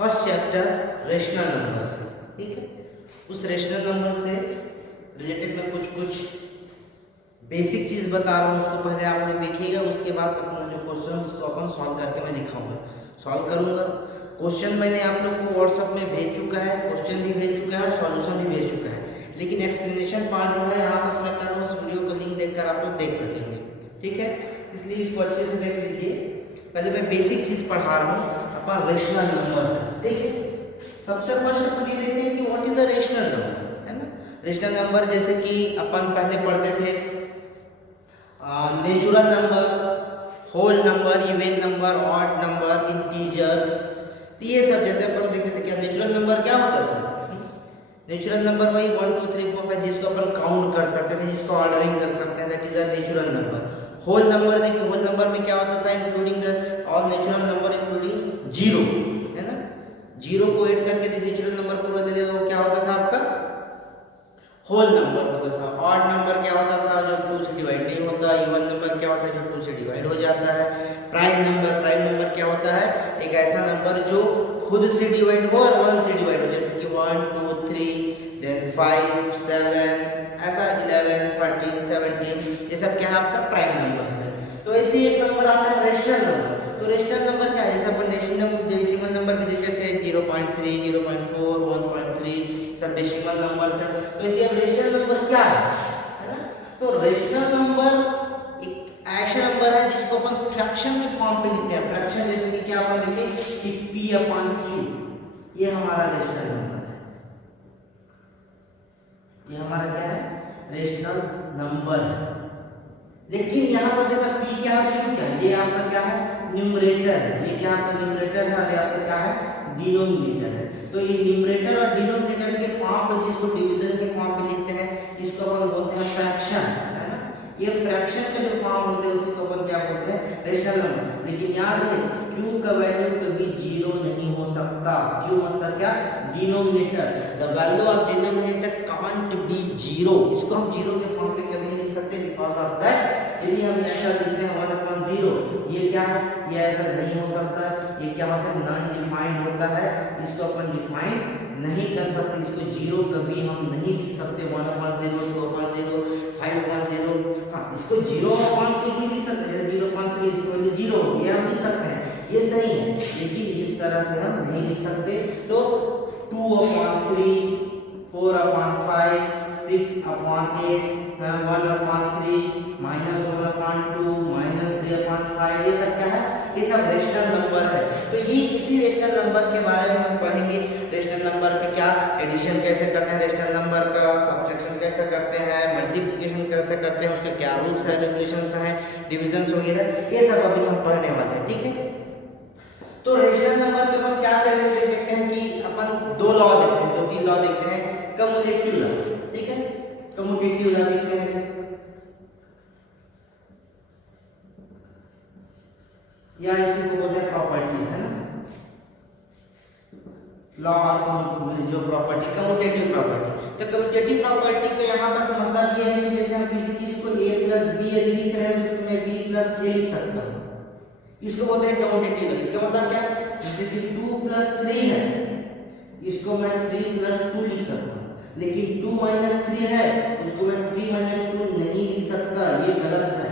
First chapter rational number से, ठीक है। उस रेशनल नंबर से रिलेटेड मैं कुछ बेसिक चीज बता रहा हूँ, उसको पहले आप लोग देखिएगा, उसके बाद अपना जो क्वेश्चंस को अपन सॉल्व करके मैं दिखाऊंगा, सॉल्व करूंगा। क्वेश्चन मैंने आप लोग को व्हाट्सएप में भेज चुका है, क्वेश्चन भी भेज चुका है और सॉल्यूशन भी भेज चुका है, लेकिन एक्सप्लेनेशन पार्ट जो है यहाँ पर मैं कर रहा हूँ, उस वीडियो को लिंक देखकर आप लोग देख सकेंगे, ठीक है। इसलिए इसको अच्छे से देख लीजिए। पहले मैं बेसिक चीज पढ़ा रहा हूँ, अपन रेशनल नंबर, ठीक है। सबसे फर्स्ट अपन ये देखते हैं कि what is the rational number, है ना। रेशनल नंबर जैसे कि अपन पहले पढ़ते थे natural number, whole number, even number, odd number, integers, तो ये सब जैसे अपन देखते थे। क्या नेचुरल नंबर क्या होता था? नेचुरल नंबर वही 1 2 3 4 5 जिसको अपन काउंट कर सकते थे, जिसको ऑर्डरिंग कर सकते हैं, that is a natural number. Whole number देखिए, होल नंबर में क्या होता था, including the all natural number including zero, है ना। जीरो को ऐड करके नेचुरल नंबर पूरा दे देगा, वो क्या होता था आपका होल नंबर होता था। ऑड नंबर क्या होता था, जो 2 से डिवाइड नहीं होता। इवन नंबर क्या होता है, जो 2 से डिवाइड हो जाता है। प्राइम नंबर क्या होता है, एक ऐसा नंबर जो खुद से डिवाइड हो और 1 से डिवाइड हो, जैसे कि 1 2 3 देन 5 7 ऐसा 11 13 17, ये सब क्या है आपका प्राइम नंबर है। तो ऐसे एक नंबर आता है रेशनल नंबर। तो रेशनल नंबर क्या है, जैसे अपन डेसिमल नंबर भी देते थे 0.3 0.4 1.3 सब डेसिमल नंबर है। तो इसे अब रेशनल नंबर क्या है ना। तो रेशनल नंबर एक ऐसा नंबर है जिसको अपन फ्रैक्शन में फॉर्म पे लिखते हैं। फ्रैक्शन जैसे कि क्या अपन लिखें कि p/q, ये हमारा रेशनल नंबर है, ये हमारा क्या है रेशनल नंबर है। लेकिन यहाँ पर देखा p क्या है, q क्या है, ये आपका क्या है न्यूमरेटर है, ये क्या आपका न्यूमरेटर है और ये आपका क्या है डिनोमिनेटर है। तो ये न्यूमरेटर और डिनोमिनेटर के फॉर्म पे, जिसको डिवीजन के फॉर्म पे लिखते हैं, इसको अपन बोलते हैं फ्रैक्शन, है ना। ये फ्रैक्शन के जो फॉर्म होते हैं उसी को अपन क्या बोलते हैं रेशनल नंबर। लेकिन याद रहे q का वैल्यू कभी जीरो नहीं हो सकता। q मतलब क्या denominator, the value of denominator can't be zero. इसको हम जीरो के फॉर्म पे कभी नहीं लिख सकते, बिकॉज़ ऑफ दैट यदि हम ऐसा लिखते हैं 1/0, ये क्या है, ये ऐसा नहीं हो सकता। ये क्या होता है नॉन डिफाइंड होता है, इसको अपन डिफाइन नहीं कर सकते, इसको जीरो कभी हम नहीं लिख सकते। 1/0 2/0 5/0, हाँ इसको 0/2 भी लिख सकते हैं, 0.3 इक्वल 0 ये हम लिख सकते हैं, ये सही है। लेकिन इस तरह से हम नहीं लिख सकते। तो 2/3 4/5 6/8 1/3 -1/2 -3/5, ये सब क्या है, ये सब रेशनल नंबर है। तो ये इसी रेशनल नंबर के बारे में हम पढ़ेंगे। रेशनल नंबर पे क्या एडिशन कैसे करते हैं, रेशनल नंबर का सब्ट्रैक्शन कैसे करते हैं, मल्टीप्लिकेशन कैसे करते हैं, उसके क्या रूल्स है, रेगुलेशंस हैं, डिविजन्स वगैरह, ये सब अभी हम पढ़ने वाले हैं, ठीक है। तो रेशनल नंबर पे अपन क्या करेंगे, देखते हैं कि अपन दो लॉ देखते हैं, 2-3 लॉ देखते हैं। कम्युलेटिव लॉ, ठीक है, कम्युटेटिव लॉ देखते हैं, या इसी को बोलते हैं प्रॉपर्टी, है ना। लॉ ऑफ जो प्रॉपर्टी कम्युटेटिव प्रॉपर्टी। तो कम्युटेटिव प्रॉपर्टी का यहाँ पर मतलब ये है कि जैसे हम किसी चीज को a + b यदि लिख रहे हैं तो मैं b + a लिख सकता हूँ, इसको बोलते हैं कम्युटेटिव। इसका मतलब क्या है, जैसे कि 2 + 3 है, इसको मैं 3 + 2 लिख सकता हूँ। लेकिन 2 - 3 है, उसको मैं 3 - 2 नहीं लिख सकता, ये गलत है,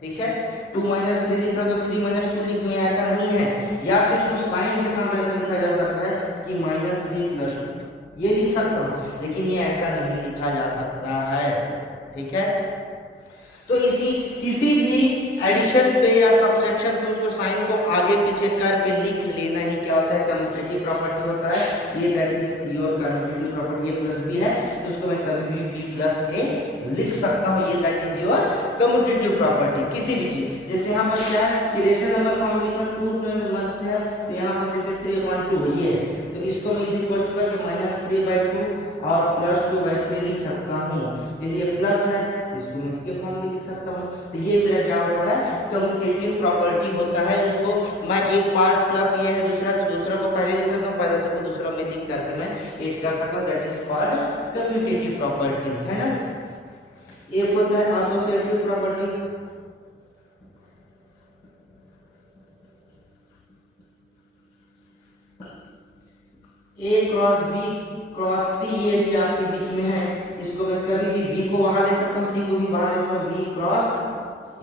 ठीक है। 2 - 3 लिख रहा तो 3 - 2 लिख दूं, ऐसा नहीं है। या फिर इसको साइन के साथ ऐसा लिखा जा सकता है कि -3 + 2, ये लिख सकता हूँ, लेकिन ये ऐसा नहीं लिखा जा सकता है, ठीक है। तो इसी किसी भी एडिशन पे या सब्ट्रैक्शन पे उसको साइन को आगे पीछे करके लिख लेना ही क्या होता है कम्युटेटिव प्रॉपर्टी होता है। ये that is your commutative property, a + b है तो उसको मैं कभी भी b + a लिख सकता हूँ, ये that is your commutative property किसी भी चीज। जैसे यहाँ पर क्या है कि रेशनल नंबर का हम लिखना 2 + 1 है, तो यहाँ पर जैसे 3/2 ये है, तो इसको मैं इसी इक्वल टू करके -3/2 और +2/3 लिख सकता हूँ। यदि ये प्लस है इसको मैं इसके फॉर्म में लिख सकता हूँ। तो ये मेरा क्या होता है कम्युटेटिव प्रॉपर्टी होता है। उसको मैं एक पार्ट प्लस ये है दूसरा, तो दूसरा को पहले लिख सकता हूँ, पहले से दूसरा में लिख करके मैं एक कर सकता हूँ, that is called commutative property, है ना। एक होता है एसोसिएटिव प्रॉपर्टी, ए क्रॉस बी क्रॉस सी यदि आपके बीच में है, इसको मैं कभी भी बी को बाहर ले सकता हूँ, सी को भी बाहर ले सकता हूँ, बी क्रॉस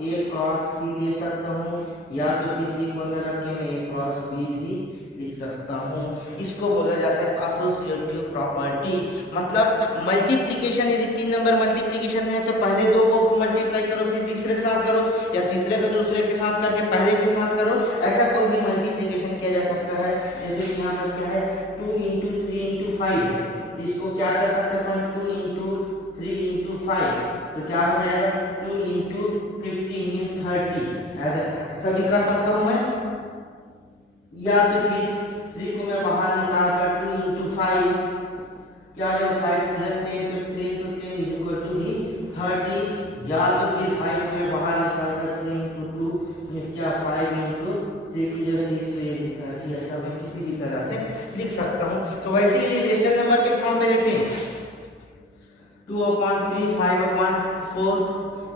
ए क्रॉस सी ले सकता हूँ, या तो किसी को अगर मैं ए क्रॉस बी भी लिख सकता हूँ। इसको बोला जाता है एसोसिएटिव प्रॉपर्टी। मतलब मल्टीप्लिकेशन, यदि 3 नंबर मल्टीप्लिकेशन है तो पहले दो को मल्टीप्लाई करो, फिर तीसरे के साथ करो, या तीसरे को दूसरे के साथ करके पहले के साथ करो, ऐसा कोई भी मल्टीप्लिकेशन किया जा सकता है। जैसे कि यहाँ पर क्या है 2 × 3 × 5, इसको क्या कर सकते हैं 2 × 3 × 5, तो क्या हो जाएगा 2 × 15 मींस 30, ऐसा सभी कर सकता हूं मैं। या तो फिर 3 को मैं बाहर निकालकर 2 × 5 क्या हो जाएगा 5 + 10, तो 3 × 10 = 30, या तो फिर 5 को मैं बाहर निकालकर 3 × 2 मींस क्या 5 × 3 × 6 30, ऐसा मैं किसी भी तरह से लिख सकता हूं। तो वैसे ही रेशनल नंबर के फॉर्म में लिखें 2/3 5/4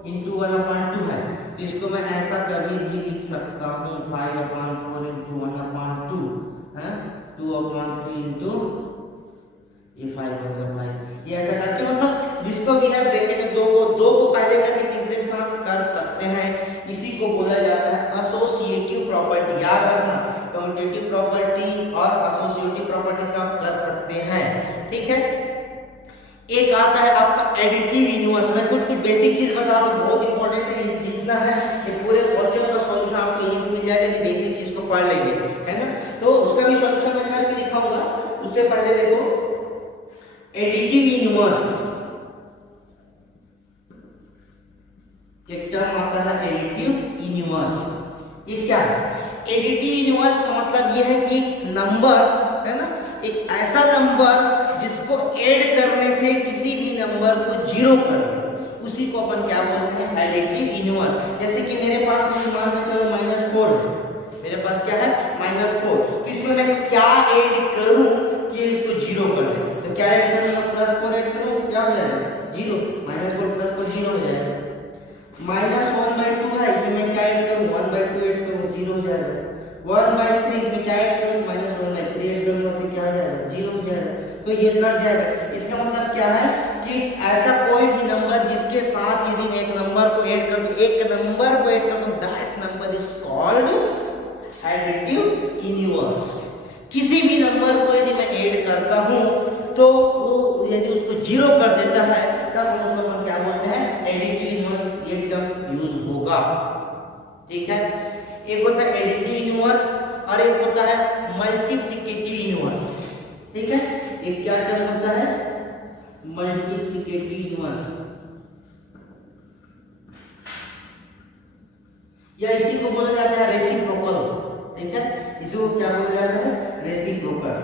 × 1/2 है, तो इसको मैं ऐसा कभी भी लिख सकता हूँ 5/4 × 1/2 है, 2/3 × ये 5/5, ये ऐसा करके मतलब जिसको भी है ब्रैकेट में दो को पहले करके तीसरे के साथ कर सकते हैं। इसी को बोला जाता है एसोसिएटिव प्रॉपर्टी। याद रखना कम्यूटेटिव प्रॉपर्टी और एसोसिएटिव प्रॉपर्टी का आप कर सकते हैं, ठीक है। एक आता है आपका एडिटिव इन्वर्स। मैं कुछ बेसिक चीज बता रहा हूँ, बहुत इंपॉर्टेंट है, जितना है कि पूरे क्वेश्चन का सॉल्यूशन आपको यहीं से मिल जाएगा यदि बेसिक चीज को पढ़ लेंगे, है ना। तो उसका भी सॉल्यूशन मैं करके दिखाऊंगा। उससे पहले देखो एडिटिव इन्वर्स, एक टर्म आता है एडिटिव इन्वर्स। ये क्या है? एडिटिव इन्वर्स का मतलब यह है कि एक नंबर है ना, एक ऐसा नंबर जिसको ऐड करने से किसी भी नंबर को जीरो कर दे, उसी को अपन क्या बोलते हैं एडिटिव इन्वर्स। जैसे कि मेरे पास मान के चलो -4, मेरे पास क्या है -4, तो इसमें मैं क्या ऐड करूं कि इसको जीरो कर दे। तो क्या ऐड करूंगा +4 ऐड करूं, क्या हो जाएगा 0, -4 + 4 0 हो जाएगा। -1/2 है, इसमें मैं क्या ऐड करूं 1/2 ऐड करूं 0 हो जाएगा। 1/3 इसमें क्या ऐड करूं -1/3 ऐड करूंगा तो क्या हो जाएगा 0 हो जाएगा, तो ये कट जाएगा। इसका मतलब क्या है कि ऐसा कोई भी नंबर जिसके साथ यदि मैं एक नंबर को ऐड कर दूं, एक नंबर को ऐड कर दूं, that number is called additive inverse. किसी भी नंबर को यदि मैं ऐड करता हूं तो वो यदि उसको जीरो कर देता है तब हम उसको हम क्या बोलते हैं एडिटिव इन्वर्स, ये टर्म यूज होगा, ठीक है। एक होता है एडिटिव इन्वर्स और एक होता है मल्टीप्लिकेटिव इन्वर्स, ठीक है। एक क्या टर्म होता है मल्टीप्लिकेटिव इन्वर्स, या इसी को बोला जाता है रेसिप्रोकल, ठीक है। इसको क्या बोला जाता है रेसिप्रोकल।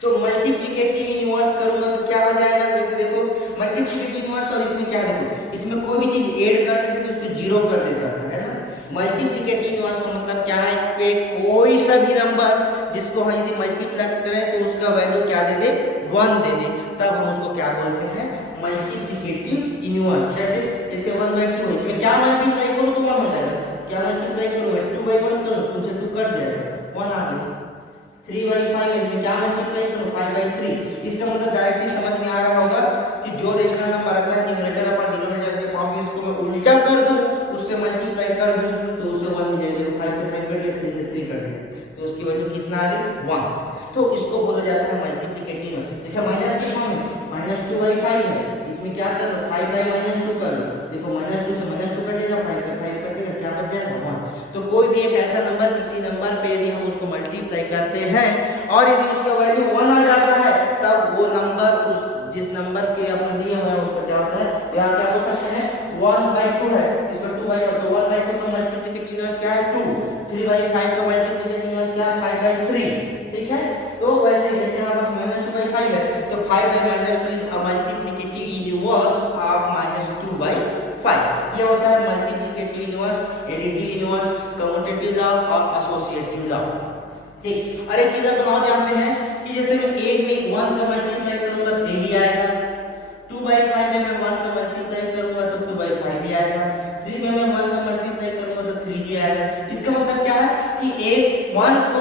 तो मल्टीप्लिकेटिव इन्वर्स करूंगा तो क्या हो जाएगा, जैसे देखो मल्टीप्लिकेटिव इन्वर्स और इसमें क्या देखो, इसमें कोई भी चीज ऐड कर देते तो उसको जीरो कर देता था, है ना। मल्टीप्लिकेटिव इन्वर्स का मतलब क्या है कि कोई सा भी नंबर जिसको हम यदि मल्टीप्लाई करें तो उसका वैल्यू क्या दे दे 1 दे दे, तब हम उसको क्या बोलते हैं मल्टीप्लिकेटिव इन्वर्स। जैसे 1/2, इसमें क्या मल्टीप्लाई करूं तो 1 हो जाएगा, क्या मल्टीप्लाई करूं 2/1 करूं तो 2 से 2 कट जाएगा 1 आ गया। 3/5 इसमें क्या मल्टीप्लाई करूं 5/3। इसका मतलब डायरेक्टली समझ में आ रहा होगा कि जो रेशनल नंबर आता है न्यूमरेटर और डिनोमिनेटर के फॉर्म में, इसको मैं उल्टा कर दूं, उससे मल्टीप्लाई कर दूं तो उसे 1 मिल जाएगा। 5 से 5 कट गया, 3 से 3 कट गया, तो उसकी वैल्यू कितना आ गई 1। तो इसको बोला जाता है मल्टीप्लिकेटिव। जैसे माइनस के फॉर्म में -2/5 है, इसमें क्या कर लो 5/-2 कर लो, देखो -2 से -2 कटेगा, 5 से 5 कटेगा, क्या बच जाएगा 1। तो कोई भी एक ऐसा नंबर किसी नंबर पे यदि हम उसको मल्टीप्लाई करते हैं और यदि उसका वैल्यू 1 आ जाता है तब वो नंबर उस जिस नंबर के अपन दिए हुए हैं उसका क्या होता है, यहाँ क्या बोल सकते हैं 1/2 है, इसका 2/2, तो 1/2 का मल्टीप्लिकेटिव इन्वर्स क्या है 2, 3/5 का मल्टीप्लिकेटिव इन्वर्स क्या है 5/3, ठीक है। तो वैसे जैसे यहाँ पास -2/5 है तो 5/-2 is a multiplicative inverse of -2/5। ये होता है multiplicative inverse, additive inverse, commutative law और एसोसिएटिव लॉ, ठीक। और एक चीज आप और जानते हैं कि जैसे मैं 1 में 1 का मल्टीप्लाई करूंगा तो यही आएगा, 2/5 में मैं 1 का मल्टीप्लाई करूंगा तो 2/5 भी आएगा, 3 में मैं 1 का मल्टीप्लाई करूंगा तो 3 भी आएगा। इसका मतलब क्या है कि 1 को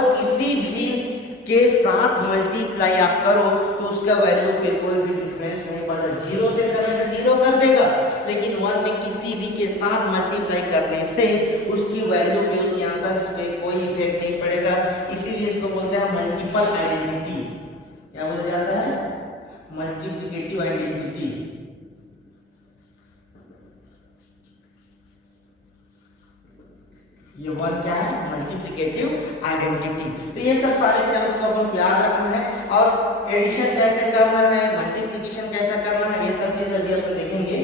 के साथ मल्टीप्लाई आप करो तो उसका वैल्यू पे कोई भी डिफरेंस नहीं पड़ता। 0 से करने से 0 कर देगा, लेकिन 1 में किसी भी के साथ मल्टीप्लाई करने से उसकी वैल्यू पे, उसके आंसर पे कोई इफेक्ट नहीं पड़ेगा। इसीलिए इसको बोलते हैं मल्टीपल आइडेंटिटी। क्या बोला जाता है? Multiplicative identity. ये वर्ड क्या है? Multiplicative identity. तो ये सब सारे टर्म्स को अपन याद रखना है, और एडिशन कैसे करना है, मल्टीप्लिकेशन कैसे करना है, ये सब चीज अभी अपन देखेंगे।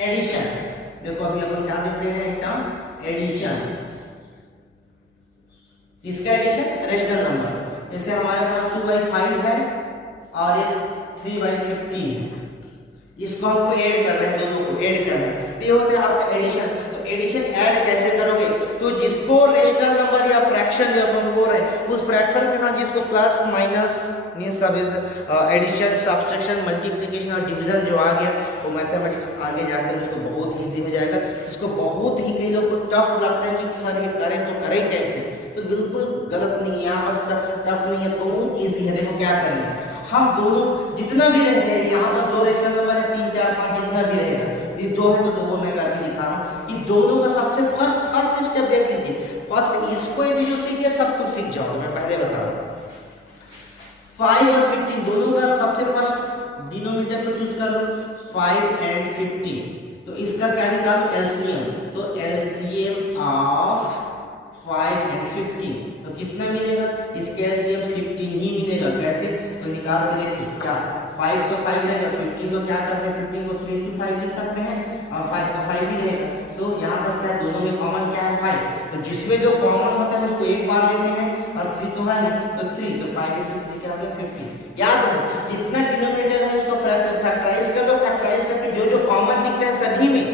एडिशन देखो, अभी अपन क्या देखते हैं टर्म एडिशन। किसका एडिशन? Rational number. जैसे हमारे पास 2/5 है और एक 3/15 है, इसको हमको ऐड करना है, दोनों को ऐड करना है, तो ये होता है आपका एडिशन। तो एडिशन ऐड कैसे करोगे? तो जिसको रेशनल नंबर या फ्रैक्शन जो हम बोल रहे हैं, उस फ्रैक्शन के साथ जिसको प्लस माइनस मींस सब एडिशन, सब्ट्रैक्शन, मल्टीप्लिकेशन और डिवीजन जो आ गया, वो मैथमेटिक्स आगे जाकर उसको बहुत इजी हो जाएगा। इसको बहुत ही कई लोगों को टफ लगता है कि सर ये करें तो करें कैसे, तो बिल्कुल गलत नहीं है, यहाँ बस टफ नहीं है, बहुत इजी है। देखो क्या करेंगे हम, दोनों जितना भी रहते हैं, यहाँ पर 2 रेशनल नंबर है, 3, 4, 5 जितना भी रहेगा, ये 2 है तो 2 को मैं करके दिखा रहा हूँ कि दोनों का सबसे फर्स्ट स्टेप देख लीजिए। फर्स्ट इसको यदि जो सीखे सब कुछ सीख जाओगे, मैं पहले बता रहा हूँ। 5 और 15 दोनों का सबसे फर्स्ट डिनोमिनेटर को चूज कर लो, 5 एंड 15। तो इसका क्या निकालो? एलसीएम। तो एलसीएम ऑफ 5 एंड 15 तो कितना मिलेगा? इसके एलसीएम 15 ही मिलेगा। कैसे? तो निकाल के देखिए क्या, 5 तो 5 रहेगा, 15 को क्या करते हैं, 15 को 3 into 5 लिख सकते हैं, और 5 का 5 ही रहेगा। तो यहाँ पर क्या है, दोनों में कॉमन क्या है? 5। तो जिसमें जो कॉमन होता है उसको एक बार लेते हैं, और 3 तो है, तो 3, तो 5 into 3 क्या हो गया? 15। याद रखो जितना डिनोमिनेटर है उसको फैक्टराइज कर लो, फैक्टराइज करके जो जो कॉमन दिखता है सभी में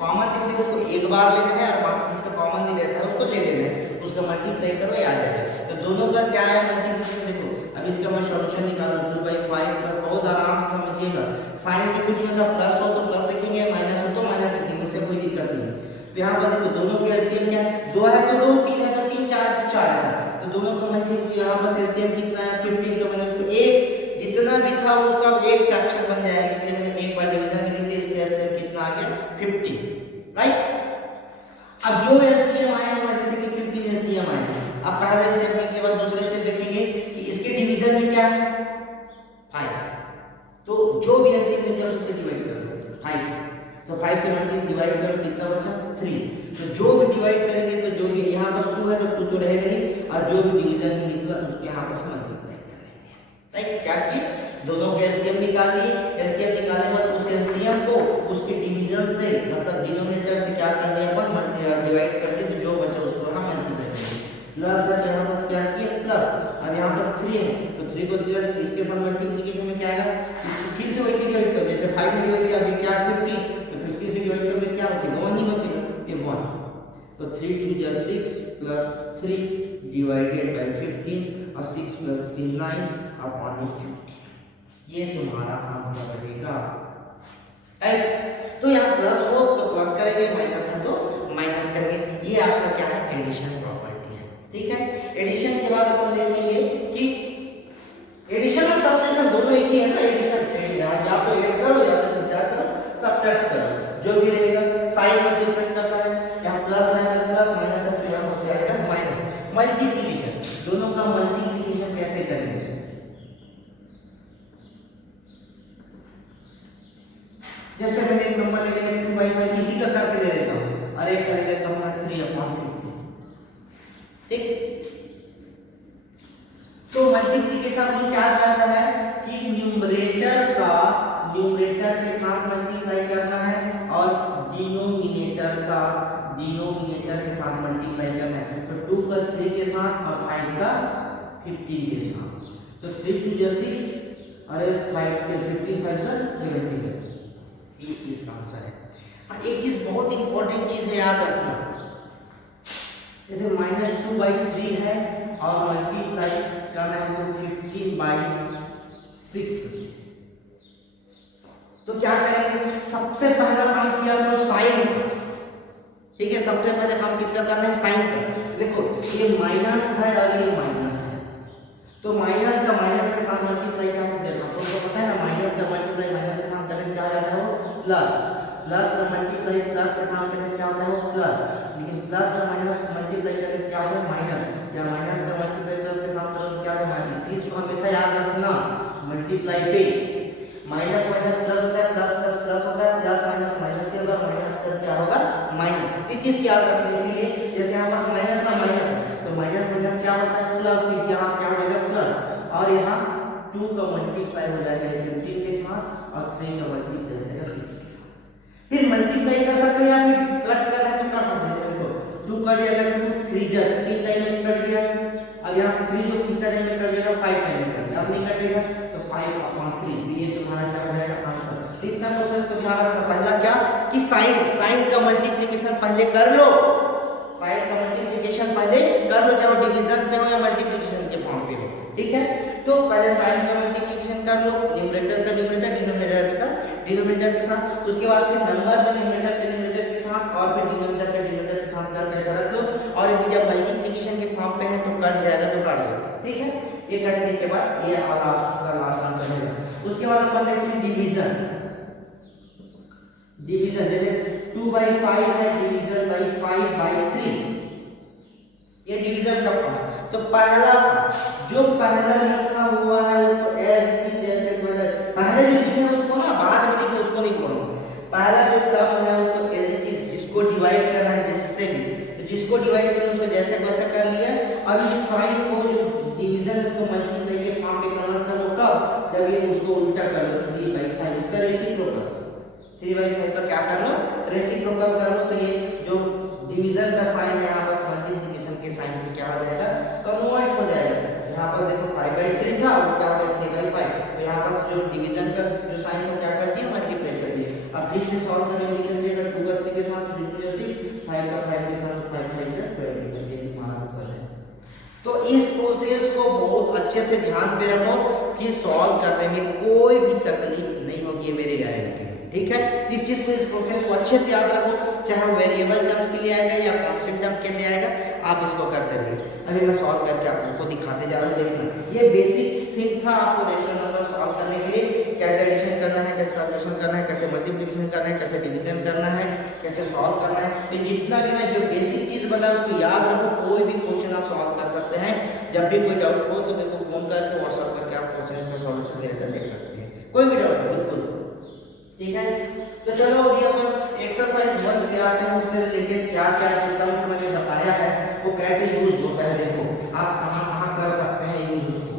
कॉमन दिखता है उसको एक बार लेना है, और बाकी जिसका कॉमन नहीं रहता है उसको ले लेना है, उसका मल्टीप्लाई करो, याद आ जाएगा। तो दोनों का क्या है मल्टीप्लिकेशन? देखो अब इसका मैं सॉल्यूशन निकालूं, 2/5 प्लस, बहुत आराम से समझिएगा, साइन से कुछ होता, प्लस हो तो प्लस लिखेंगे, माइनस हो तो माइनस लिखेंगे, उससे कोई दिक्कत नहीं है। तो यहाँ पर देखो दोनों के एलसीएम क्या है? 2 है तो 2, 3 है तो 3, 4 है तो 4 है, तो दोनों का मल्टीप्लाई यहाँ पर एलसीएम कितना है? 15। तो मैंने उसको एक जितना भी था उसका एक फ्रैक्शन बन जाएगा, इसलिए मैंने एक बार डिवीजन लिख दिया, इसलिए एलसीएम कितना आ गया? 50, राइट। अब जो एलसीएम आया हुआ, जैसे कि 15 एलसीएम आया, अब पहले स्टेप के बाद दूसरे स्टेप देखेंगे कि इसके डिवीजन में क्या है? 5। तो जो भी एलसीएम निकला उससे डिवाइड कर दो 5। तो 5 से मल्टीप्लाई डिवाइड करो, कितना बचा? 3। तो जो भी डिवाइड करेंगे तो जो भी यहाँ पर 2 है तो 2 तो रहेगा ही, और जो भी डिवीजन निकला उसके यहाँ पर मल्टीप्लाई करेंगे, राइट। क्या किए? दोनों के एलसीएम निकाल लिए, एलसीएम निकालने के बाद उस एलसीएम को उसके डिवीजन से, मतलब डिनोमिनेटर से क्या कर दिया अपन? डिवाइड कर दिया, तो जो बचा उसको हम मल्टीप्लाई करेंगे। प्लस है तो यहाँ पास क्या किया? प्लस। अब यहाँ पास 3 है तो 3 को 3 इसके साथ मल्टीप्लिकेशन में क्या आएगा? इसको फिर से वैसे डिवाइड कर, जैसे 5 में डिवाइड किया, अभी क्या 50, तो 50 से डिवाइड करोगे क्या बचेगा? 1 ही बचेगा, ये 1। तो 3 2 6 प्लस 3 डिवाइडेड बाय 15, और 6 प्लस 3 9 अपॉन 50। ये तुम्हारा आंसर बनेगा, राइट। तो यहाँ प्लस हो तो प्लस करेंगे, माइनस है तो माइनस करेंगे। ये आपका क्या है? एडिशन प्रॉपर्टी है, ठीक है। एडिशन के बाद अपन देखेंगे कि एडिशन और सब्ट्रैक्शन दोनों एक ही है ना। एडिशन या तो ऐड करो या तो सब्ट्रैक्ट करो, जो भी रहेगा साइन बस डिफरेंट करता है। यहाँ प्लस है तो प्लस, माइनस है तो यहाँ हो जाएगा माइनस। मल्टीप्लिकेशन, दोनों का मल्टीप्लिकेशन कैसे करेंगे? जैसे मैंने एक नंबर ले लिया 2/5, इसी का करके दे देता हूँ, और एक कर लेता हूँ 3/50, ठीक। तो मल्टीप्लिकेशन में क्या करता है कि न्यूमरेटर के साथ मल्टीप्लाई करना है, और डिनोमिनेटर के साथ मल्टीप्लाई करना है। तो 2 का 3 के साथ और 5 का 15 के साथ, तो 3 2 6 और 5 के 15 5 70 ये इसका आंसर है। हाँ, एक चीज बहुत इंपॉर्टेंट चीज है, याद रखना, जैसे -2/3 है और मल्टीप्लाई कर रहे हैं 15/6 से, तो क्या करेंगे, सबसे पहला काम किया तो साइन, ठीक है, सबसे पहले काम किसका करना है, साइन का। देखो ये माइनस है और ये माइनस है, तो माइनस का माइनस के साथ मल्टीप्लाई क्या होता है, आपको पता है ना, माइनस का मल्टीप्लाई माइनस के साथ करने से क्या हो जाता है वो प्लस, प्लस का मल्टीप्लाई प्लस के साथ करने से क्या होता है वो प्लस, लेकिन प्लस का माइनस मल्टीप्लाई करने से क्या होता है माइनस, या माइनस का मल्टीप्लाई प्लस के साथ करो तो क्या होता है माइनस। इस चीज को हमेशा याद रखना, मल्टीप्लाई पे माइनस माइनस प्लस होता है, प्लस प्लस प्लस होता है, प्लस माइनस माइनस से होगा, माइनस प्लस क्या होगा माइनस। इस चीज को याद रखना, इसीलिए जैसे यहाँ पास माइनस का माइनस है तो माइनस माइनस क्या होता है प्लस, तो यहाँ क्या हो जाएगा प्लस, और यहाँ 2 का मल्टीप्लाई हो जाएगा 15 के साथ और 3 का मल्टीप्लाई हो जाएगा 6 के साथ। फिर मल्टीप्लाई कर सकते हैं या फिर कट कर रहे हैं तो कर सकते हैं, देखो 2 कट जाएगा 2, 3 जा 3 टाइम में कट दिया, अब यहाँ 3 जो कितना टाइम में कट देगा 5 टाइम में कट दिया, अब नहीं कटेगा तो 5/3, तो ये तुम्हारा क्या हो जाएगा आंसर। इतना प्रोसेस को ध्यान रखना, पहला क्या कि साइन, साइन का मल्टीप्लिकेशन पहले कर लो, साइन का मल्टीप्लिकेशन पहले कर लो, चाहे डिवीजन में हो या मल्टीप्लिकेशन के फॉर्म पे हो, ठीक है। तो पहले साइन का मल्टीप्लिकेशन कर लो, न्यूमरेटर का न्यूमरेटर, डिनोमिनेटर का डिनोमिनेटर के साथ, उसके बाद फिर नंबर का न्यूमरेटर के न्यूमरेटर के साथ और फिर डिनोमिनेटर का डिनोमिनेटर के साथ करके ऐसा रख लो, और यदि जब मल्टीप्लिकेशन के फॉर्म पे है तो कट जाएगा तो काट दो, ठीक है। ये कटने के बाद ये वाला आपका लास्ट आंसर है। उसके बाद अपन देखते हैं डिवीजन, डिवीजन जैसे 2/5 है, डिवीजन बाय 5/3, ये डिवीजन का फॉर्म। तो पहला जो पहला लिखा हुआ है उसको एज इट इज, जैसे पहले जो लिखे हैं उसको ना बाद में लिखे उसको नहीं बोलो, पहला जो टर्म है उसको एज इट इज, जिसको डिवाइड करना है जिससे भी, तो जिसको डिवाइड करना है उसको जैसे वैसा कर लिया। अब इस साइन को जो डिवीजन उसको मल्टीप्लाई के फॉर्म में कन्वर्ट कर लो, कब, जब ये उसको उल्टा कर लो 3/5, उसका रेसिप्रोकल 3/5 पर क्या कर लो, रेसिप्रोकल कर लो, तो ये जो डिवीजन का साइन है यहाँ पर मल्टीप्लिकेशन के साइन में क्या हो जाएगा कन्वर्ट हो जाएगा। यहाँ पर देखो 5/3 था वो क्या हो गया 3/5, तो यहाँ पर जो डिवीजन का जो साइन है क्या कर दिया मल्टीप्लाई कर दिया। अब ठीक से सॉल्व करेंगे, निकल जाएगा 2 का 3 के साथ 3 2 6, 5 का 5 के साथ 5 5 का 12, ये हमारा आंसर है। तो इस प्रोसेस को बहुत अच्छे से ध्यान पे रखो कि सॉल्व करने में कोई भी तकलीफ नहीं होगी, मेरी गारंटी है, ठीक है। इस चीज को, इस प्रोसेस को अच्छे से याद रखो, चाहे वो वेरिएबल टर्म्स के लिए आएगा या कांस्टेंट टर्म के लिए आएगा, आप इसको करते रहिए। अभी मैं सॉल्व करके आप लोगों को दिखाते जा रहा हूँ, देखना ये बेसिक थिंग था आपको रेशनल नंबर सॉल्व करने के लिए, कैसे एडिशन करना है, कैसे सब्ट्रैक्शन करना है, कैसे मल्टीप्लिकेशन करना है, कैसे डिवीजन करना है, कैसे सॉल्व करना है। तो जितना भी मैं जो बेसिक चीज बताया उसको याद रखो, कोई भी क्वेश्चन आप सॉल्व कर सकते हैं। जब भी कोई डाउट हो तो मेरे को फोन करके व्हाट्सएप करके आप क्वेश्चन का सॉल्यूशन मेरे से ले सकते हैं, कोई भी डाउट हो बिल्कुल, ठीक है। तो चलो अभी अपन एक्सरसाइज 1 पे आते हैं, उससे रिलेटेड क्या क्या टर्म्स मैंने बताया है वो कैसे यूज होता है, देखो आप कहां कर सकते हैं यूज उसको।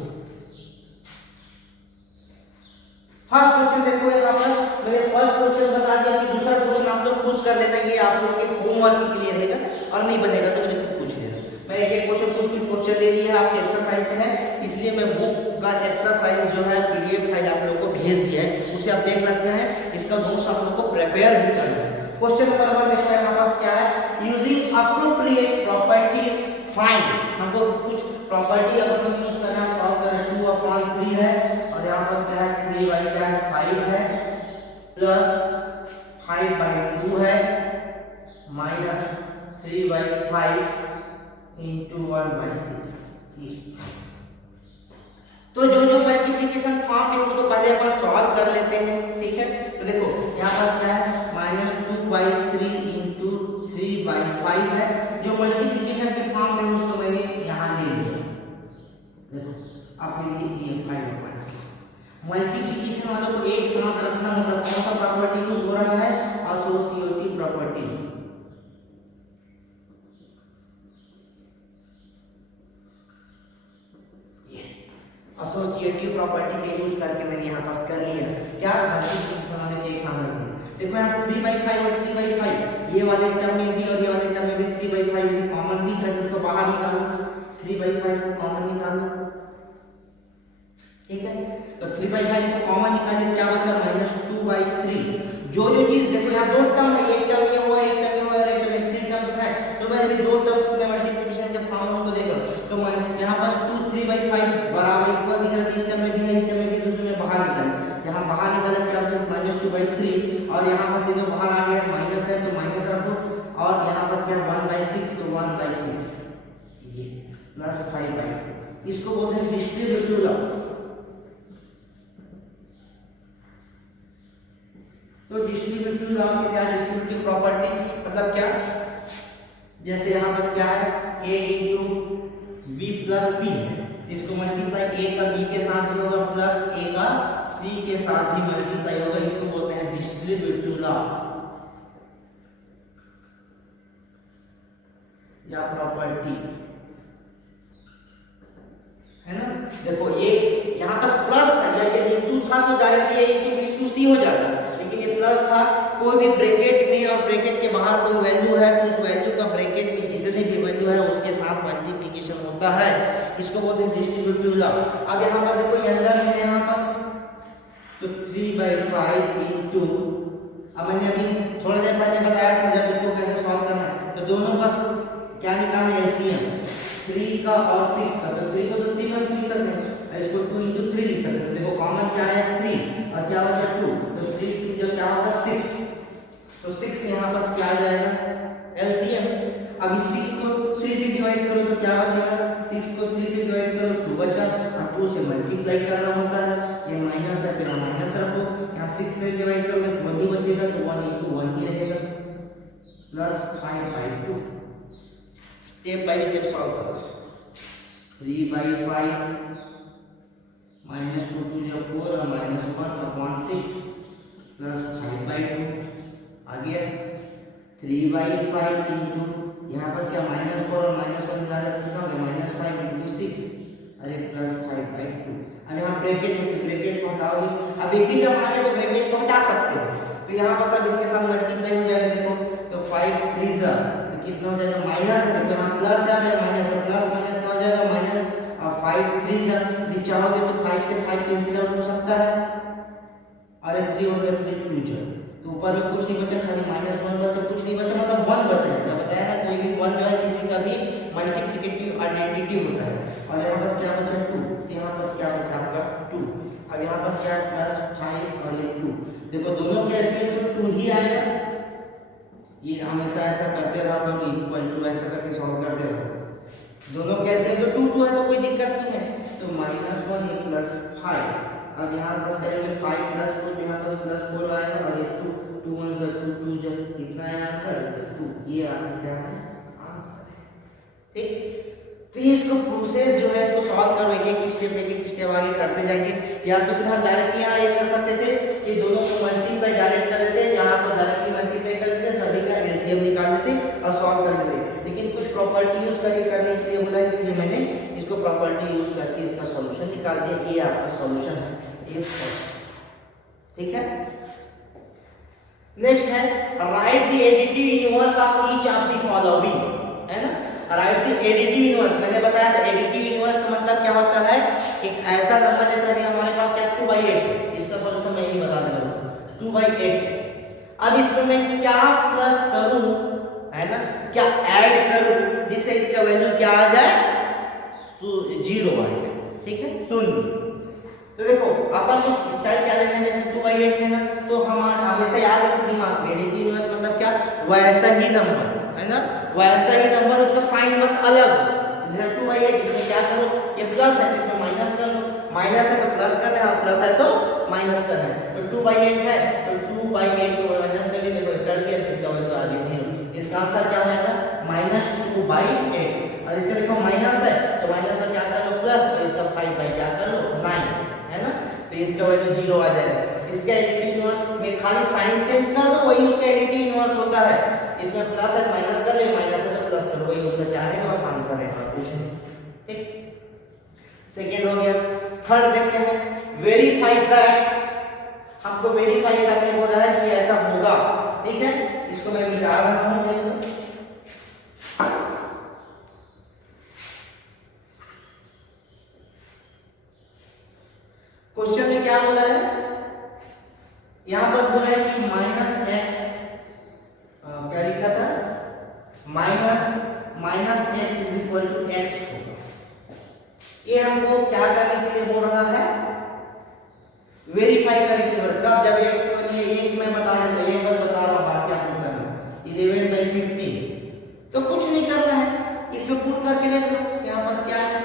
फर्स्ट क्वेश्चन देखो, यहाँ पर मैंने फर्स्ट क्वेश्चन बता दिया, कि दूसरा क्वेश्चन आप लोग खुद कर लेना, ये आप लोग के होमवर्क के लिए रहेगा, और नहीं बनेगा तो मेरे से पूछ लेना। मैंने एक क्वेश्चन कुछ क्वेश्चन ले लिया है, आपके एक्सरसाइज है, इसलिए मैं बुक का एक्सरसाइज जो है पीडीएफ फाइल आप लोगों को भेज दिया है, उसे आप देख सकते हैं। इसका नोट्स आप लोगों को प्रिपेयर भी करना है। क्वेश्चन नंबर 1 देखते हैं, हमारे पास क्या है, यूजिंग अप्रोप्रिएट प्रॉपर्टीज फाइंड। हमको कुछ प्रॉपर्टी अपन यूज करना है, सॉल्व करना है। 2/3 है और यहाँ पास क्या है 3 क्या है 5 है, प्लस 5/2 है, माइनस 3/5 into 1/6। तो जो जो मल्टीप्लिकेशन फॉर्म है उसको पहले अपन सॉल्व कर लेते हैं, ठीक है। तो देखो यहाँ पास क्या है -2/3 into 3/5 है, जो मल्टीप्लिकेशन के फॉर्म में उसको मैंने यहाँ ले लिया। देखो आप ये 5/5 मल्टीप्लिकेशन वालों को एक साथ रखना, मतलब कौन सा प्रॉपर्टी यूज हो रहा है, एसोसिएटिव प्रॉपर्टी। एसोसिएटिव प्रॉपर्टी के यूज करके मैंने यहाँ पास कर लिया, क्या मल्टीप्लिकेशन वाले के एक साथ रख दिया। देखो यहाँ 3/5 और 3/5, ये वाले टर्म में भी और ये वाले टर्म में भी 3/5 से कॉमन दिख रहा है, तो उसको बाहर निकालो, 3/5 को कॉमन निकालो, ठीक है। तो 3/5 को कॉमन निकाले क्या बचा -2/3। जो जो चीज देखो यहाँ दो टर्म है, एक टर्म ये हुआ, एक टर्म ये हुआ, एक टर्म 3 टर्म्स है, तो मैंने भी दो टर्म्स को मल्टीप्लिकेशन के फॉर्म उसको देखो, तो मैं यहाँ पास 2 3/5 बराबर इक्वल दिख रहा है, इस टर्म में भी है, इस टर्म में भी, दूसरे में बाहर निकल, यहाँ बाहर निकाले क्या बचे -2/3 और यहाँ पर से जो बाहर आ गया माइनस है तो माइनस रखो और यहाँ पर क्या 1/6 तो 1/6 ये प्लस 5/2 इसको बोलते हैं डिस्ट्रीब्यूटिव लॉ। तो डिस्ट्रीब्यूटिव लॉ में क्या डिस्ट्रीब्यूटिव प्रॉपर्टी मतलब क्या, जैसे यहाँ पर क्या है a × b + c इसको मल्टीप्लाई a का b के साथ भी होगा प्लस a का c के साथ भी मल्टीप्लाई होगा, इसको बोलते हैं डिस्ट्रीब्यूटिव लॉ या प्रॉपर्टी है ना। देखो ये यहाँ पर प्लस था या ये इनटू था तो डायरेक्टली ये इनटू c हो जाता, लेकिन ये प्लस था, कोई भी ब्रैकेट में और ब्रैकेट के बाहर कोई वैल्यू है तो उस वैल्यू का ब्रैकेट में जितने भी वैल्यू है उसके साथ मल्टीप्लिकेशन होता है, इसको बोलते हैं डिस्ट्रीब्यूटिव लॉ। अब यहाँ पर देखो ये अंदर है यहाँ पास तो 3/5 इनटू, अब मैंने अभी थोड़ी देर पहले बताया था जब इसको कैसे सॉल्व करना है, तो दोनों का क्या निकालना है एलसीएम 3 का और 6 का, तो 3 को तो 3 बस लिख सकते हैं, इसको 2 × 3 लिख सकते हैं। देखो कॉमन क्या है 3 और क्या बचा 2, तो 3 जो क्या होगा 6, तो 6 यहाँ पास क्या आ जाएगा एलसीएम। अब इस 6 को 3 से डिवाइड करो तो क्या बचेगा, 6 को 3 से डिवाइड करो 2 बचा और 2 से मल्टीप्लाई करना होता है, ये माइनस है फिर माइनस रखो, यहाँ 6 से डिवाइड करोगे तो वही बचेगा तो 1 × 1 ही रहेगा plus 5/2। Step by step solve करो। 3/5 -2 × 2 = 4 और -1/6 प्लस 5/2 आ गया 3/5 इनटू यहाँ पर क्या -4 और -1 मिला कर कितना हो गया -5 × 6 अरे प्लस 5/2। अब यहाँ ब्रैकेट है तो ब्रैकेट को हटाओगे, अब एक ही जब आ गया तो ब्रैकेट को हटा सकते हो, तो यहाँ पर सब इसके साथ मल्टीप्लाई हो जाएगा। देखो तो 5 3 कितना हो जाएगा माइनस है, तो यहाँ प्लस है और माइनस, तो प्लस माइनस क्या हो जाएगा माइनस, और 5 3 नीचे आओगे तो 5 से 5 कैंसिल आउट हो सकता है और 3 होता है 3 2 तो ऊपर में कुछ नहीं बचा, खाली -1 बचा, कुछ नहीं बचा मतलब 1 बचा। मैं बताया ना कोई भी 1 जो है किसी का भी मल्टीप्लिकेटिव आइडेंटिटी होता है। और यहाँ पास क्या बचा 2, यहाँ पास क्या बचा आपका 2, अब यहाँ पास क्या प्लस 5 और ये 2, देखो दोनों के ऐसे तो 2 ही आएगा, ये हमेशा ऐसा करते रहो तो इक्वल टू ऐसा करके सॉल्व करते रहो, दोनों कैसे तो 2 2 है तो कोई दिक्कत नहीं है, तो -1 प्लस 5। अब यहाँ बस करेंगे 5 प्लस 4, यहाँ पर प्लस 4 आएगा और ये 2 2 1 = 2 2 जब कितना है आंसर 2, ये आपका क्या है आंसर है। ठीक, तो ये इसको प्रोसेस जो है इसको सॉल्व करो, एक एक स्टेप आगे करते जाएंगे, या तो फिर हम डायरेक्ट यहाँ ये कर सकते थे कि दोनों को मल्टीप्लाई डायरेक्ट कर देते, यहाँ पर डायरेक्टली मल्टीप्लाई कर देते, सभी का एलसीएम निकाल देते और सॉल्व कर देते, लेकिन कुछ प्रॉपर्टी यूज करके करने के लिए बोला, इसलिए मैंने इसको प्रॉपर्टी यूज करके इसका सॉल्यूशन निकाल दिया। ये आपका सॉल्यूशन है, ये ठीक है। नेक्स्ट है right the additive inverse of each of the following, है ना। राइट द एडिटिव इनवर्स, मैंने बताया था एडिटिव इनवर्स का मतलब क्या होता है, एक ऐसा नंबर जैसा कि हमारे पास क्या 2/8, इसका सॉल्यूशन मैं ही बता दे रहा हूं 2/8। अब इसमें मैं क्या प्लस करूं, है ना, क्या ऐड करूं जिससे इसका वैल्यू क्या आ जाए 0 आ जाए, ठीक है 0। तो देखो अपन को स्टाइल क्या लेना है, जैसे 2/8 है ना, तो हम हमेशा याद रखें दिमाग में एडिटिव इनवर्स मतलब क्या, वैसा ही नंबर, है ना, वैसा ही नंबर, उसका साइन बस अलग। जैसे 2/8 इसमें क्या करो, ये प्लस है इसमें माइनस कर लो, माइनस है तो प्लस करना है, प्लस है तो माइनस करना है। तो 2/8 है तो 2/8 को माइनस करके देखो कर दिया तो इसका वैल्यू आ गया 0। इसका आंसर क्या हो जाएगा -2/8। और इसका देखो माइनस है तो माइनस का क्या कर लो प्लस, और इसका 5 क्या कर लो 9, है ना, तो इसका वैल्यू 0 आ जाएगा। इसका एडिटिव इनवर्स में खाली साइन चेंज कर दो, वही उसका एडिटिव इनवर्स होता है। इसमें प्लस है माइनस कर लो, माइनस है तो प्लस कर लो, वही उसका क्या रहेगा बस आंसर रहेगा, कुछ नहीं। ठीक, सेकंड हो गया। थर्ड देखते हैं वेरीफाई दैट, हमको वेरीफाई करने बोल रहा है कि ऐसा होगा, ठीक है। इसको मैं मिटा रहा हूं, देखो क्वेश्चन में क्या बोला है, यहां पर बोला है कि -x क्या लिखा था -x = x होगा। ये हमको क्या करने के लिए बोल रहा है, वेरीफाई करें केवल कब, जब x के बदले 1 मैं बता देता हूं, 1 बस बता रहा हूं, बाकी आपको करना 11/15। तो कुछ नहीं करना है, इसमें पुट करके देख लो यहां पास क्या है,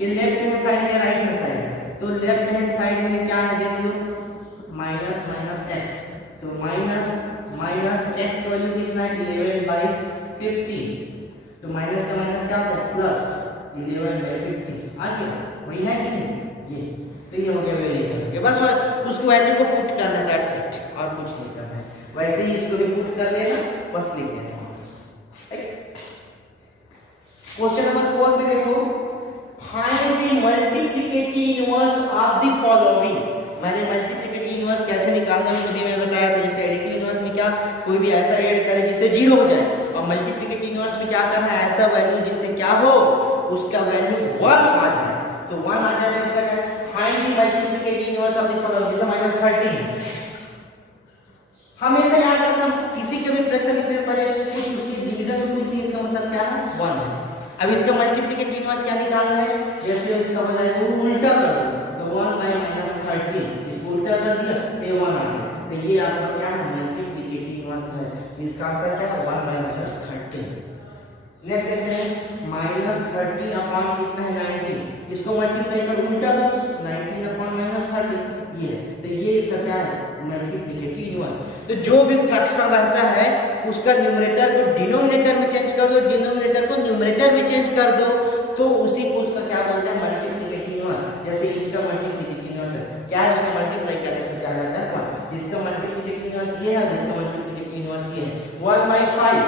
ये लेफ्ट हैंड साइड है राइट हैंड साइड है, तो लेफ्ट हैंड साइड में क्या है देख लो, माइनस माइनस x, तो माइनस माइनस x का वैल्यू कितना है 11/15, तो माइनस का माइनस क्या होता है प्लस 11/15 आ गया, वही है कि नहीं, ये तो ये हो गया वेरीफाई, बस उसको वैल्यू को पुट करना है, दैट्स इट, और कुछ नहीं करना है। वैसे ही इसको भी पुट कर लेना, बस लिख देना। क्वेश्चन नंबर 4 पे देखो, find the multiplicative inverse of the following. मैंने मल्टीप्लिकेटिव इनवर्स कैसे निकालना है तभी मैं बताया था, जैसे एडिटिव इनवर्स में क्या कोई भी ऐसा ऐड करे जिससे 0 हो जाए, और मल्टीप्लिकेटिव इनवर्स में क्या करना है, ऐसा वैल्यू जिससे क्या हो, उसका वैल्यू 1 आ जाए, तो 1 आ जाने का क्या है, find the multiplicative inverse of the following, जैसे -13 हमेशा याद रखना, किसी के भी फ्रैक्शन लिखने से पहले कुछ उसकी डिवीजन में कुछ नहीं, इसका मतलब क्या है 1 है। अब इसका मल्टीप्लिकेटिव इनवर्स क्या निकालना है, जैसे इसका हो जाएगा वो उल्टा कर दो, तो 1/-13 इसको उल्टा कर दिया तो 1 आ गया, तो ये आपका क्या है मल्टीप्लिकेटिव इनवर्स है, इसका आंसर क्या है 1/-13। नेक्स्ट देखते हैं -13 अपॉन कितना है 19, इसको मल्टीप्लाई कर उल्टा कर 19 अपॉन -13 ये है, तो ये इसका क्या है मल्टीप्लिकेटिव इनवर्स। तो जो भी फ्रैक्शन रहता है उसका न्यूमरेटर को डिनोमिनेटर में चेंज कर दो, डिनोमिनेटर को न्यूमरेटर में चेंज कर दो, तो उसी को उसका क्या बोलते हैं मल्टीप्लिकेटिव इनवर्स। जैसे इसका मल्टीप्लिकेटिव इनवर्स है क्या है, उसका मल्टीप्लाई करने से क्या आ जाता है 1, इसका मल्टीप्लिकेटिव इनवर्स ये है, इसका मल्टीप्लिकेटिव इनवर्स ये है 1/5,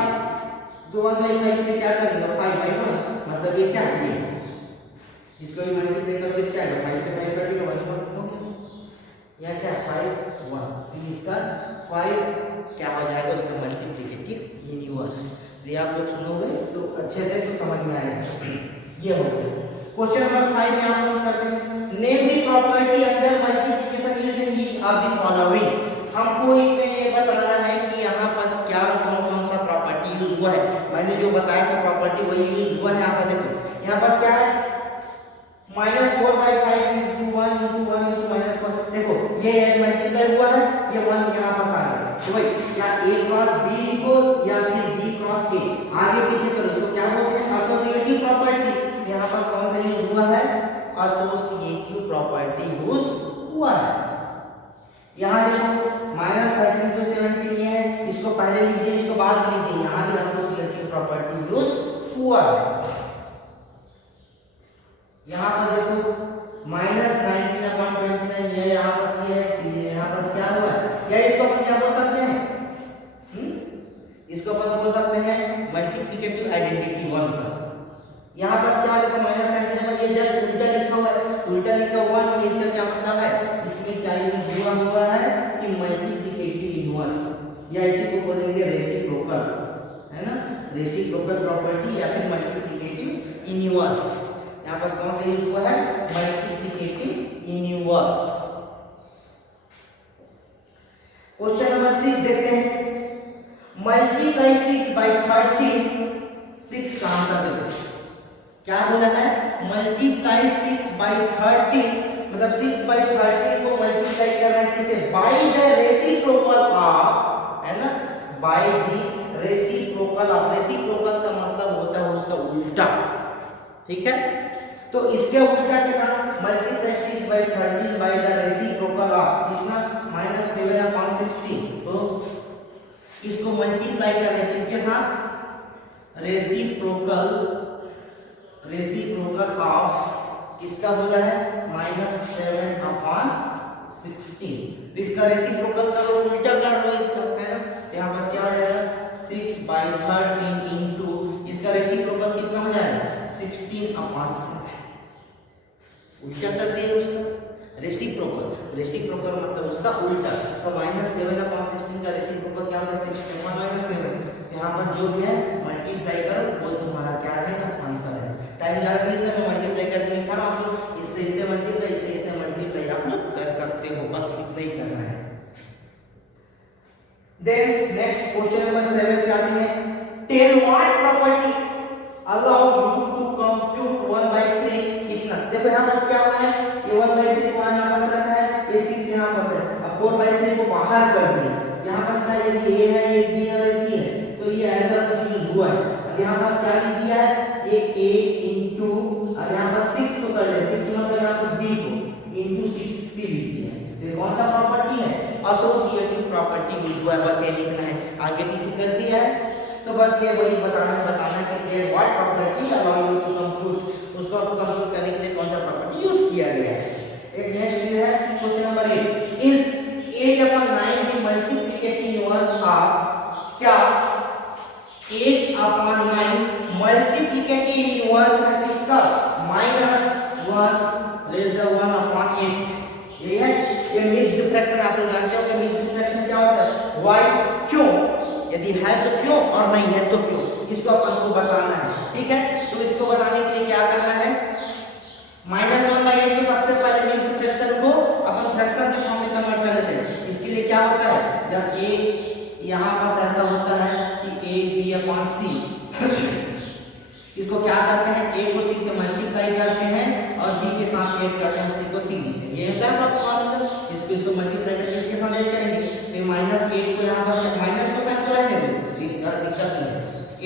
तो 1/5 के लिए क्या करेंगे 5/1, मतलब ये क्या है, इसको भी मल्टीप्लाई करोगे क्या है 5 से 5 कटेगा 1 हो गया, या क्या 5 1, तो इसका 5 क्या हो जाएगा उसका मल्टीप्लिकेटिव इनवर्स। ये आप लोग सुनोगे तो अच्छे से तो समझ में आएगा। ये हो गया क्वेश्चन नंबर 5 में आप लोग करते हैं, name the property under multiplication using each of the following. हमको इसमें ये बताना है कि यहाँ पास क्या कौन सा प्रॉपर्टी यूज हुआ है, मैंने जो बताया था प्रॉपर्टी वही यूज हुआ है। यहाँ पर देखो यहाँ पास क्या है -4/5 into 1 into 1 into -1, देखो ये मल्टीप्लाई हुआ है, ये 1 यहाँ पास आ गया, तो भाई या a क्रॉस b लिखो या फिर b क्रॉस a, आगे पीछे करो, इसको क्या बोलते हैं एसोसिएटिव प्रॉपर्टी। यहाँ पास कौन सा यूज हुआ है, एसोसिएटिव प्रॉपर्टी यूज हुआ है। यहाँ देखो -13 into 17 ये है, इसको पहले लिख दिए, इसको बाद में लिख दिए, यहाँ भी एसोसिएटिव प्रॉपर्टी यूज हुआ है। यहाँ पर देखो -19/29 ये यहाँ पास ये है, ये यहाँ पास क्या हुआ है, या इसको अपन क्या बोल सकते हैं, इसको अपन बोल सकते हैं मल्टीप्लिकेटिव आइडेंटिटी 1 का। यहाँ पास क्या देखो -19 ये जस्ट उल्टा लिखा हुआ है, उल्टा लिखा हुआ है, इसका क्या मतलब है, इसमें क्या यूज हुआ है कि मल्टीप्लिकेटिव इनवर्स, या इसी को बोलेंगे रेसिप्रोकल, है ना, रेसिप्रोकल प्रॉपर्टी या फिर मल्टीप्लिकेटिव इनवर्स। यहाँ पर कौन सा यूज हुआ है मल्टीप्लिकेटिव इनवर्स। क्वेश्चन नंबर 6 देखते हैं, मल्टीप्लाई 6/13, 6 का आंसर देखो क्या बोला है, मल्टीप्लाई 6/13 मतलब 6/13 को मल्टीप्लाई कर रहे हैं किसे, बाय द रेसिप्रोकल ऑफ, है ना, by the reciprocal of. Reciprocal का मतलब होता है उसका उल्टा, ठीक है, तो इसके उल्टा के साथ multiply 6/13 by the reciprocal of कितना -7/16, तो इसको मल्टीप्लाई करें किसके साथ, रेसिप्रोकल ऑफ किसका बोला है -7/16, तो इसका रेसिप्रोकल करो उल्टा कर लो इसका, है ना, यहाँ पर क्या हो जाएगा 6/13 इनटू इसका रेसिप्रोकल कितना हो जाएगा 16/7, उल्टा कर दिए उसका रेसिप्रोकल मतलब उसका उल्टा, तो -7/16 का रेसिप्रोकल क्या होता है 6/7, यहाँ पर जो भी है मल्टीप्लाई करो वो तुम्हारा क्या रहेगा आंसर है। टाइम ज्यादा नहीं है, मैं मल्टीप्लाई करके दिखा रहा हूँ, इससे इसे मल्टीप्लाई इससे मल्टीप्लाई आप लोग कर सकते हो, बस इतना ही करना है। देन नेक्स्ट क्वेश्चन नंबर 7 पे आते हैं, tell what property allow you to compute 1/3 कितना। देखो यहाँ पास क्या हुआ है, ये 1/3 को यहाँ पास रखा है, ये 6 4/3 को बाहर कर दिया। यहाँ पास क्या यदि a है, ये b है और c है, तो ये ऐसा कुछ यूज हुआ है। अब यहाँ पास क्या लिख दिया है, ये a into, अब यहाँ पास 6 को कर ले, 6 मतलब यहाँ पास b को into 6c लिख दिया है। ये कौन सा प्रॉपर्टी है, एसोसिएटिव प्रॉपर्टी यूज हुआ है, बस ये लिखना है, आगे पीछे कर दिया है। तो बस ये वही बताना कि what property allow you to compute, उसको आपको कंप्यूट करने के लिए कौन सा प्रॉपर्टी यूज किया गया है। एक नेक्स्ट है question number 8, is 8/9 the multiplicative inverse of, क्या 8/9 मल्टीप्लिकेटिव इनवर्स है किसका, -1 1/8। ये है, ये मिक्स्ड फ्रैक्शन आप लोग जानते हो कि मिक्स्ड फ्रैक्शन क्या होता है, y क्यों, यदि है तो क्यों और नहीं है तो क्यों, इसको अपन को बताना है। ठीक है, तो इसको बताने के लिए क्या करना है, -1/8 को सबसे पहले मिक्स्ड फ्रैक्शन को अपन फ्रैक्शन के फॉर्म में कन्वर्ट कर लेते हैं। इसके लिए क्या होता है, जब a यहाँ पास ऐसा होता है कि ab/c, इसको क्या करते हैं, a को c से मल्टीप्लाई करते हैं और b के साथ ऐड करते हैं, c को c लिखते हैं। ये होता है आपका फॉर्मूला, इसको मल्टीप्लाई करके इसके साथ ऐड करेंगे तो -8 को यहाँ पर माइनस को साइन तो रहने दो, दिक्कत नहीं है।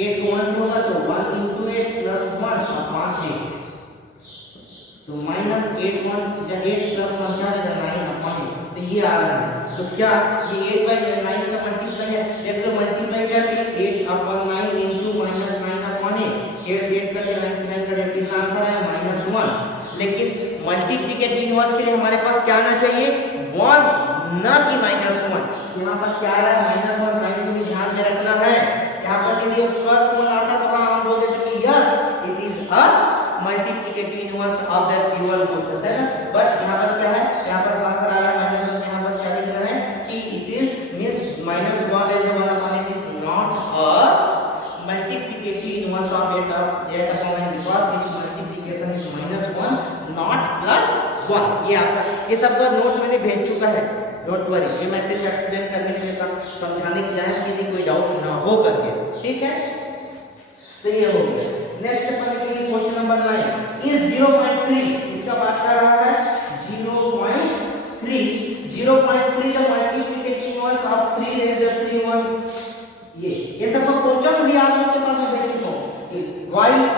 8 को 1 से होगा तो 1 into 8 plus 1/8, तो -8 1 या 8 plus 1 क्या हो जाएगा, 9/8, तो ये आ रहा है। तो क्या ये 8/9 का मल्टीप्लाई है, देख लो मल्टीप्लाई करके 8/9 into -9/8, 8 से 8 करके 9 से 9 करके कितना आंसर है, -1। लेकिन मल्टीप्लिकेटिव इनवर्स के लिए हमारे पास क्या आना चाहिए, 1, ना कि -1। यहाँ पास क्या आ रहा है, -1, साइन को भी ध्यान में रखना है। यहाँ पास यदि +1 आता तो हम बोल देते कि yes it is a multiplicative inverse of that given question, है ना। बस यहाँ पास क्या है, यहाँ पर आंसर आ रहा है -1, यहाँ पास क्या लिख रहा है कि it is means -1 is 1/8 is not a multiplicative inverse of 8/9 because its multiplication is -1 not +1। ये आपका ये सब का नोट्स मैंने भेज चुका है, डोंट वरी, ये मैं सिर्फ एक्सप्लेन करने के लिए समझाने के लिए है कि कोई डाउट ना हो करके। ठीक है, तो ये हो गया। नेक्स्ट अपन देखेंगे क्वेश्चन नंबर 9, इज 0.3, इसका बात कर रहा है 0.3 the multiplicative inverse of 3 raised to 3 1। ये सब का क्वेश्चन भी आप लोग के पास में भेज चुका हूं कि y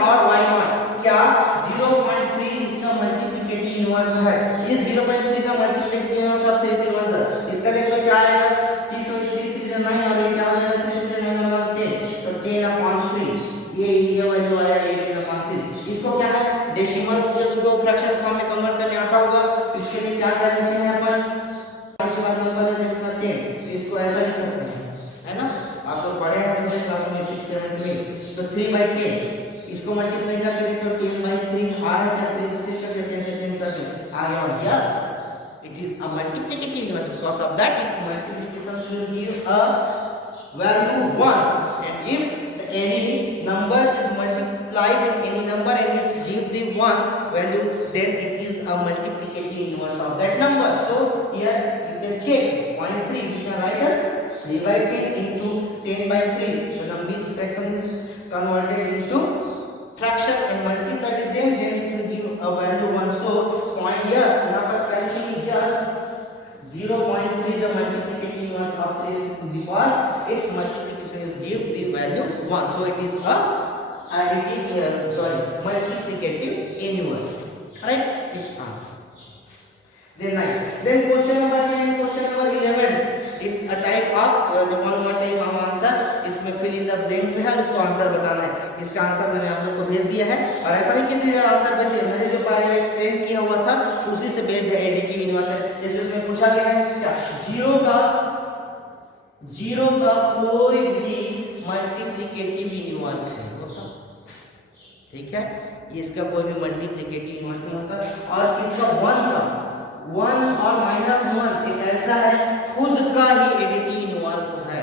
और y0 क्या 0.3 इसका मल्टीप्लिकेटिव इनवर्स है, ये 0.3 का मल्टीप्लिकेटिव इनवर्स ऑफ 3 3 1। इसका देखो क्या आएगा, 3 3 3 9 और ये क्या हो जाएगा, 3 3 9 और 10, तो 10/3, ये वैल्यू आया 8/3। इसको क्या है, डेसिमल को फ्रैक्शन फॉर्म में कन्वर्ट करने आता होगा, इसके लिए क्या कर लेते हैं अपन, के बाद नंबर है कितना 10, इसको ऐसा लिख सकते हैं, है ना। आप लोग पढ़े हैं छोटे क्लास में 6 7 में, तो 3/10 इसको मल्टीप्लाई करके देखो 10/3 आ रहा है, 3 से 3 करके 10 से 10 करके आ गया। Yes it is a multiplicative inverse, because of that it's multiplication will give a value 1, and if any number is multiplied with any number and it gives the 1 value, then it is a multiplicative inverse of that number. So here you can check 0.3, we can write as 3/10 into 10/3. The number fraction is converted into fraction and multiply with them, then it will give a value 1. So point, yes, यहाँ पर spelling yes 0.3 the multiplicative inverse of 3 because its multiplication is give the value 1. So it is a additive multiplicative inverse. Right? It's answer. Then 9. Then question number 10 and question number 11. It's a type of the one more type of answer. इसमें fill in the blanks है, उसको answer बताना है। इसका answer मैंने आप लोग को भेज दिया है, और ऐसा नहीं किसी से आंसर भेज दिया, मैंने जो पहले एक्सप्लेन किया हुआ था उसी से भेज दिया। एडिटिव इनवर्स है, जैसे उसमें पूछा गया है क्या, जीरो का कोई भी मल्टीप्लिकेटिव इनवर्स है, ठीक है, इसका कोई भी मल्टीप्लिकेटिव इनवर्स नहीं होता। और इसका 1 का 1 और -1 एक ऐसा है खुद का ही एडिटिव इनवर्स है,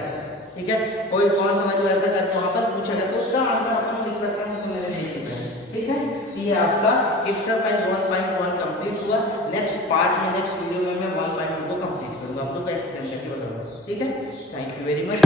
ठीक है। कोई कौन सा वैल्यू ऐसा करके वहां पर पूछा गया तो उसका आंसर अपन लिख सकते हैं, तो मैंने लिख दिया है, ठीक है। ये आपका एक्सरसाइज 1.1 कंप्लीट हुआ। नेक्स्ट पार्ट में नेक्स्ट वीडियो में मैं 1.2 को कंप्लीट करूंगा, आप लोग को एक्सप्लेन करके बताऊंगा, ठीक है। Thank you very much.